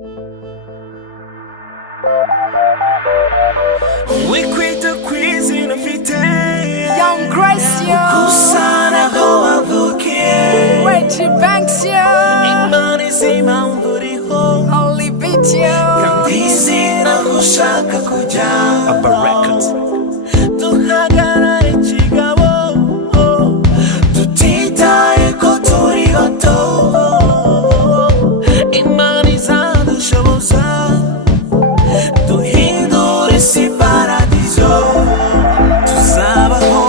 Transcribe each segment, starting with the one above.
We quit the quiz in a fit. Young Grace, yo. Kusana ho avukie. Reggie Banks, yo. Imani zima umvuri ho. Holy beat, yo. Kambizi na kushaka kuja. Records. Tuhagarare chigabo. Tutitaye ko turi bato. Imani zadushoboza. Duhindure si paradiso. Tuzabaho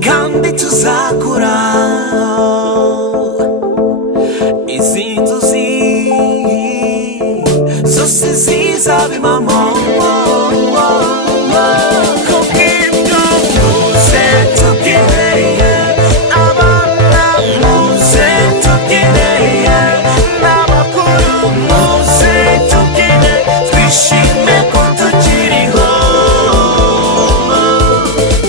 kandi tuzakura. Izi nzozi zose zizaba impamo. Kubw'ibyo muze tubyineye, abana muze tubyineye, n'abakuru muze tubyine, twishime ko tukiriho.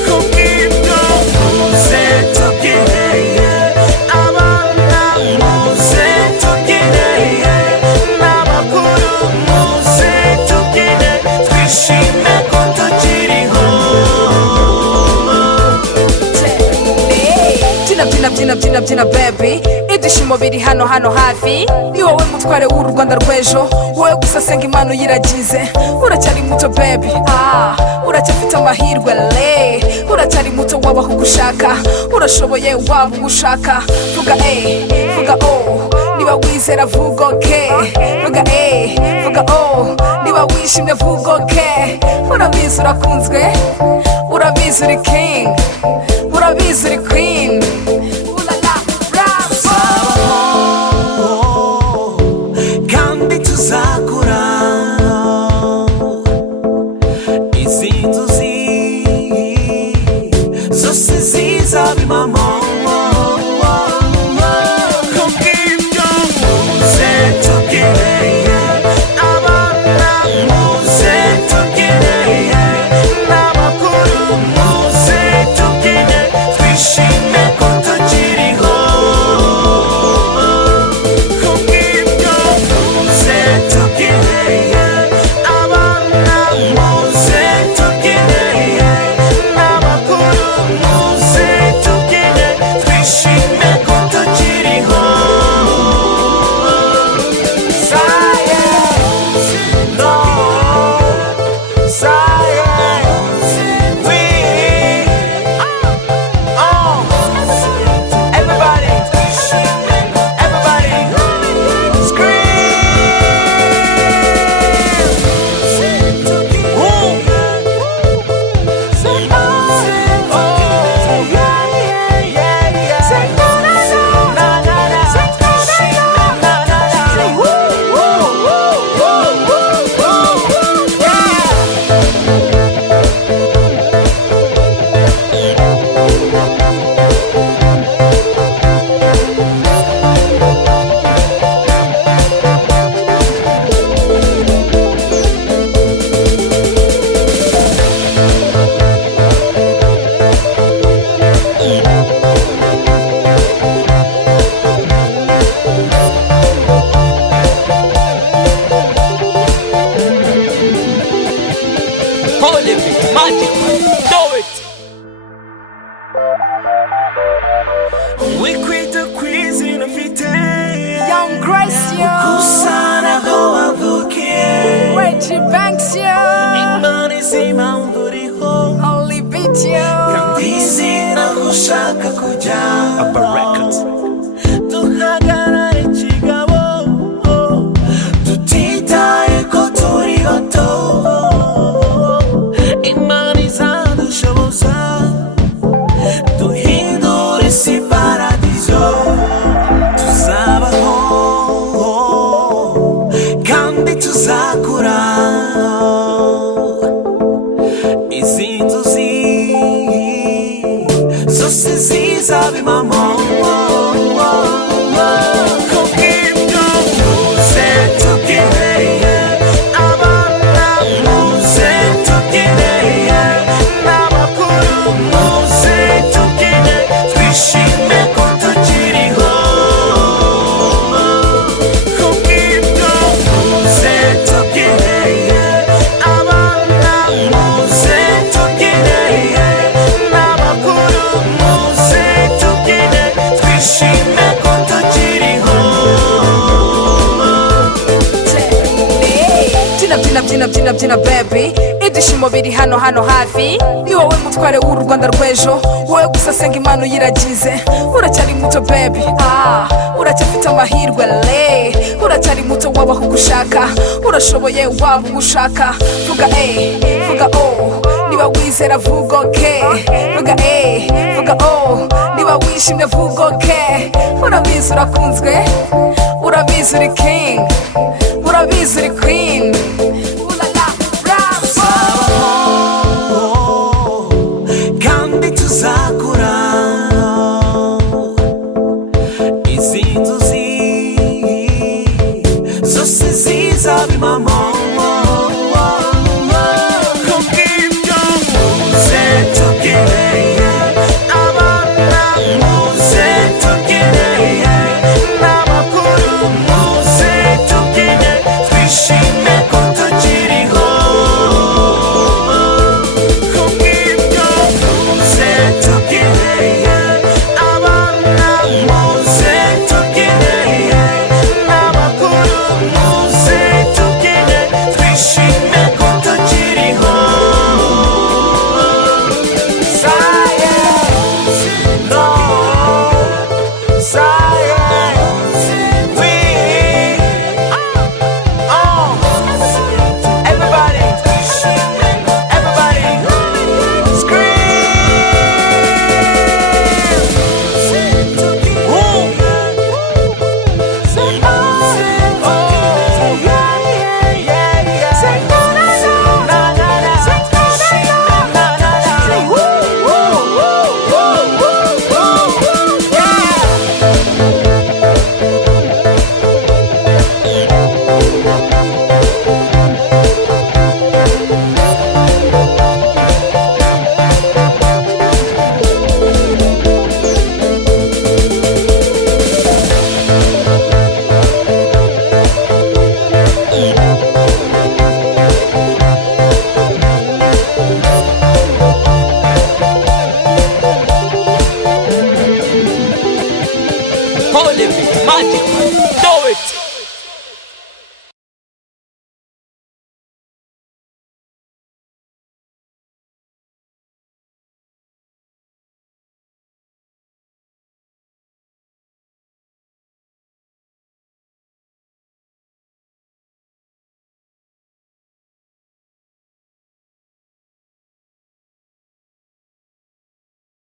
Kubw'ibyo muze tubyineye, abana muze tubyineye, n'abakuru muze tubyine, twishime ko tukiriho. Byina baby, ibyishimo biri hano hafi. Ni wowe mutware w'uru Rwanda rw'ejo, wowe gusa senga impano uyiragize. Uracyari muto baby, uracyafite amahirwe le. Uracyari muto wabaho ugushaka, urashoboye waba ugushaka. Vuga vuga niba wizera vuga okay. Vuga vuga niba wishimye vuga okay. Urabizi urakunzwe, urabizi uri king, urabizi uri queen. Kandi tuzakura. Izi nzozi zose zizaba impamo. Kubw'ibyo muze tubyineye, abana muze tubyineye, n'abakuru muze tubyine, twishime ko tukiriho. Kubw'ibyo muze tubyineye, abana muze tubyineye, n'abakuru muze tubyine, twishime ko tukiriho. Science, no, science, we, everybody, everybody, scream. Holy magic, do it. We quit the quiz in a fit. Young Grace, yo. Kusana ho avukie. Reggie Banks, yo. Imani zima umvuri ho. Holy beat, yo. Kambizi na kushaka kuja. Records. Tuhagarare chigabo. Tutitaye ko turi bato. Imani zadushoboza. Duhindure si paradiso. Tuzabaho kandi tuzakura. Izi nzozi zose zizaba impamo. byina baby, ibyishimo biri hano hafi. Ni wowe mutware w'uru Rwanda rw'ejo, wowe gusa senga impano yiragize. Uracyari muto baby, uracyafite amahirwe le, uracyari muto wabaho gushaka, urashoboye waba ugushaka. Vuga vuga niba wizera vuga vuga vuga niba wishimye vuga urabizi urakunzwe, urabizi uri king, urabizi uri queen. Ulala bravo, kandi tuzakura izi nzozi zose zizaba impamo.